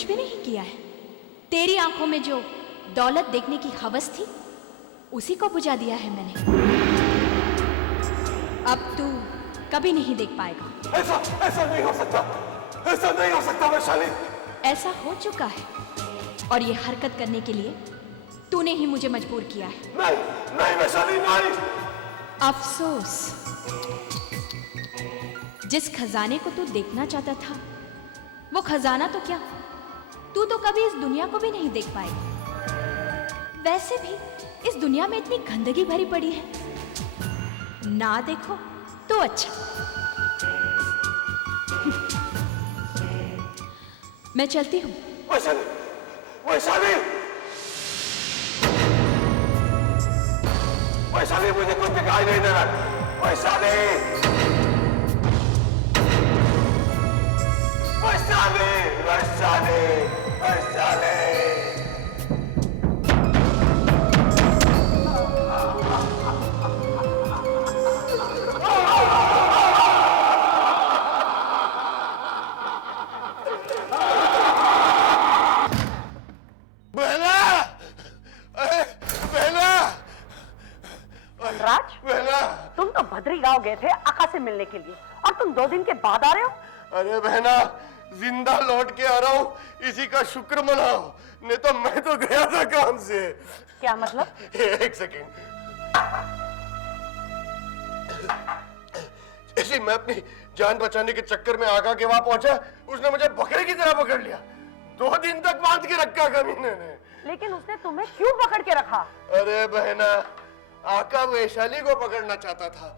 कुछ भी नहीं किया है। तेरी आंखों में जो दौलत देखने की हवस थी उसी को बुझा दिया है मैंने। अब तू कभी नहीं देख पाएगा। ऐसा नहीं हो सकता, ऐसा नहीं हो सकता वैशाली। ऐसा हो चुका है और ये हरकत करने के लिए तूने ही मुझे मजबूर किया है। नहीं नहीं वैशाली नहीं। अफसोस, जिस खजाने को तू देखना चाहता था वो खजाना तो क्या, तू तो कभी इस दुनिया को भी नहीं देख पाएगा। वैसे भी इस दुनिया में इतनी गंदगी भरी पड़ी है, ना देखो तो अच्छा। मैं चलती हूँ। वैशाली, वैशाली, वैशाली, मुझे कुछ दिखाई नहीं दे रहा। वैशाली, वैशाली, वैशाली, वैशाली। तुम तो बद्री गांव गए थे आका से मिलने के लिए और तुम 2 दिन के बाद आ रहे हो। अरे बहना, जिंदा लौट के आ रहा हूँ, इसी का शुक्र मनाओ, नहीं तो मैं तो गया था काम से। क्या मतलब? एक सेकेंड। जैसे मैं अपनी जान बचाने के चक्कर में आका के वहां पहुंचा, उसने मुझे बकरे की तरह पकड़ लिया। 2 दिन तक बांध के रखा कमीने ने। लेकिन उसने तुम्हें क्यों पकड़ के रखा? अरे बहना, आका वैशाली को पकड़ना चाहता था।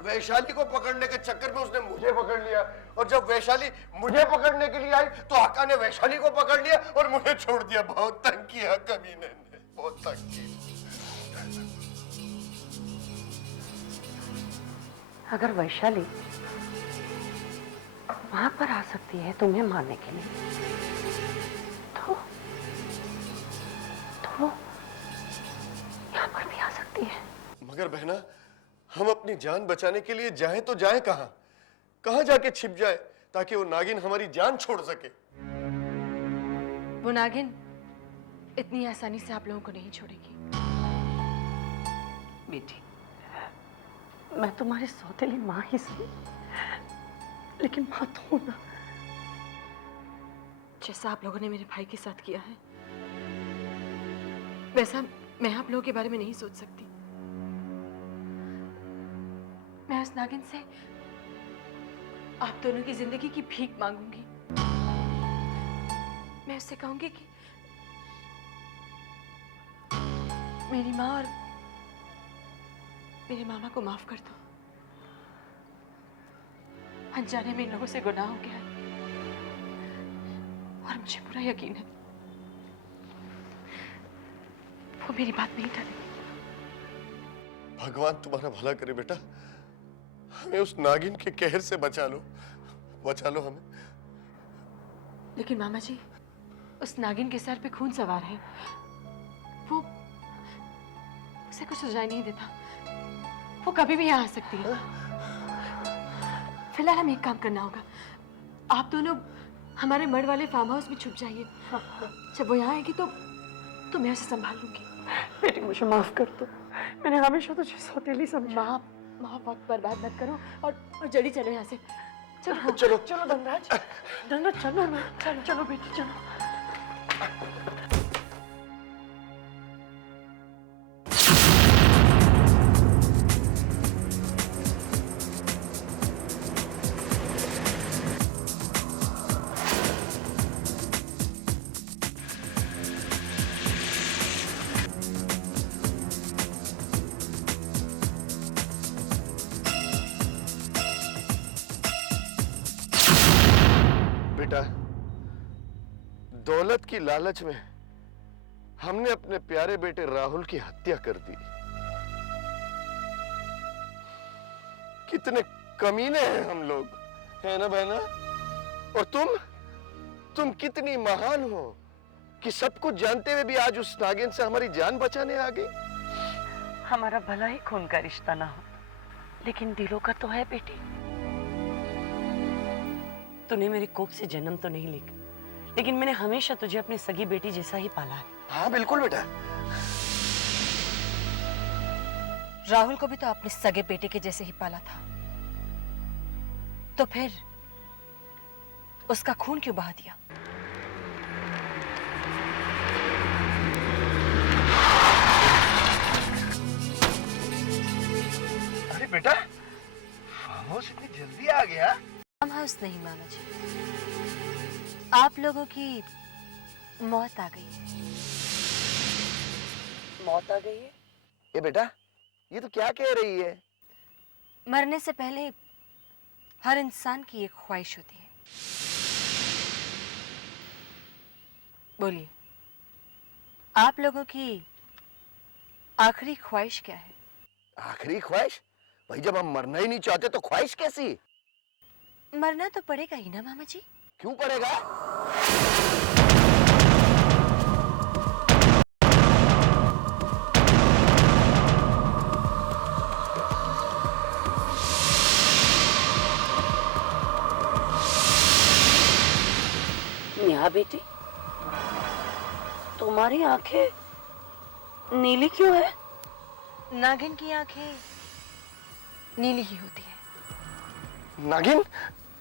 वैशाली को पकड़ने के चक्कर में उसने मुझे पकड़ लिया, और जब वैशाली मुझे पकड़ने के लिए आई तो आका ने वैशाली को पकड़ लिया और मुझे छोड़ दिया। बहुत तंग किया कमीने ने, बहुत तंग किया। अगर वैशाली वहां पर आ सकती है तुम्हें मारने के लिए, तो यहाँ पर भी आ सकती है। मगर बहना, हम अपनी जान बचाने के लिए जाएं तो जाएं कहां? कहां जाके छिप जाए ताकि वो नागिन हमारी जान छोड़ सके? वो नागिन इतनी आसानी से आप लोगों को नहीं छोड़ेगी। बेटी, मैं तुम्हारी सौतेली माँ ही सही, लेकिन माँ तो हूं ना। जैसा आप लोगों ने मेरे भाई के साथ किया है, वैसा मैं आप लोगों के बारे में नहीं सोच सकती। मैं उस नागिन से आप दोनों की जिंदगी की भीख मांगूंगी। मैं उससे कहूंगी कि मेरी माँ और मेरे मामा को माफ कर दो। अनजाने में इन लोगों से गुनाह हो गया है और मुझे पूरा यकीन है वो मेरी बात नहीं टालेंगे। भगवान तुम्हारा भला करे बेटा, हमें उस नागिन के कहर से बचा लो, बचा लो हमें। लेकिन मामा जी, उस नागिन के सर पे खून सवार है, वो उसे कुछ सुझाई नहीं देता। वो कभी भी यहाँ आ सकती है। फिलहाल हमें एक काम करना होगा, आप दोनों हमारे मड़ वाले फार्म हाउस में छुप जाइए। जब वो यहाँ आएगी तो मैं उसे संभाल लूंगी। बेटी, मुझे माफ कर दो, मैंने हमेशा तुझे सौतेली समझा। माँ वक्त बर्बाद मत करो और जल्दी चलो यहाँ से। चलो चलो चलो धनराज, धनराज चलो ना, चलो चलो बेटी चलो। बेटा, दौलत की लालच में हमने अपने प्यारे बेटे राहुल की हत्या कर दी। कितने कमीने हैं हम लोग, है ना बहना? और तुम कितनी महान हो कि सब कुछ जानते हुए भी आज उस नागिन से हमारी जान बचाने आ गई। हमारा भला ही खून का रिश्ता ना हो, लेकिन दिलों का तो है बेटी। तूने मेरी कोख से जन्म तो नहीं लिया, लेकिन मैंने हमेशा तुझे अपनी सगी बेटी जैसा ही पाला है। हाँ बिल्कुल बेटा। राहुल को भी तो आपने सगे बेटे के जैसे ही पाला था, तो फिर उसका खून क्यों बहा दिया? अरे बेटा, फार्म हाउस इतनी जल्दी आ गया? फार्म हाउस नहीं मामा जी, आप लोगों की मौत आ गई है। मौत आ गई है? ये बेटा, ये तो क्या कह रही है? मरने से पहले हर इंसान की एक ख्वाहिश होती है। बोलिए, आप लोगों की आखिरी ख्वाहिश क्या है? आखिरी ख्वाहिश? भाई जब हम मरना ही नहीं चाहते तो ख्वाहिश कैसी? मरना तो पड़ेगा ही ना मामा जी। क्यों पड़ेगा? नेहा बेटी, तुम्हारी आंखें नीली क्यों है? नागिन की आंखें नीली ही होती है। नागिन?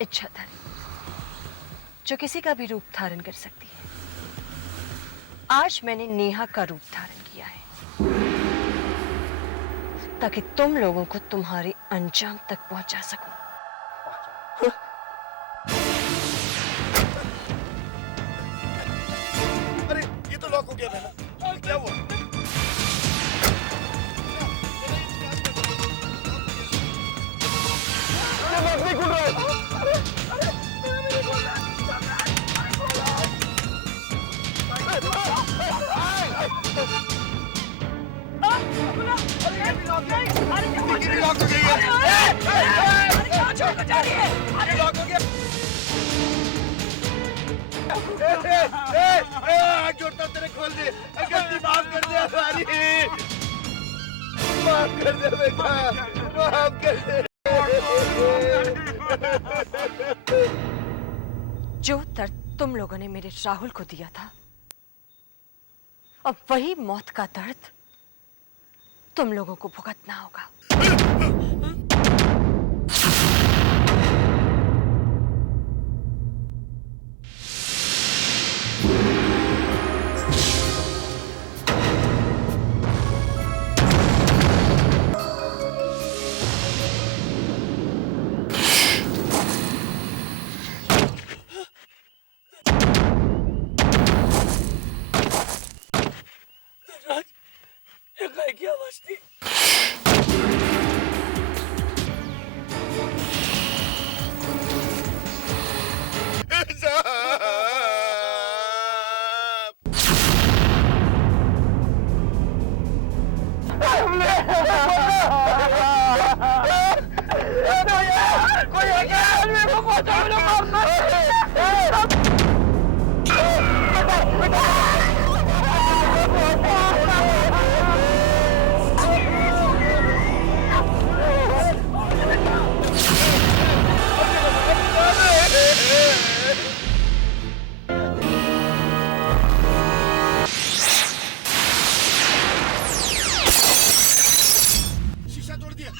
इच्छाधर, जो किसी का भी रूप धारण कर सकती है। आज मैंने नेहा का रूप धारण किया है ताकि तुम लोगों को तुम्हारे अंजाम तक पहुंचा सकूं। अरे ये तो लॉक हो गया बहना, क्या हुआ? ये लॉक नहीं खुल रहा है। लॉक हो गई है। छोड़ को जा रही है। लॉक हो गया। हाथ जोड़ता तेरे, खोल दे। गलती माफ कर दे हमारी, माफ कर दे बेटा, माफ कर दे। जो दर्द तुम लोगों ने मेरे राहुल को दिया था, अब वही मौत का दर्द तुम लोगों को भुगतना होगा। की आवाज थी। शीशा तोड़ दिया।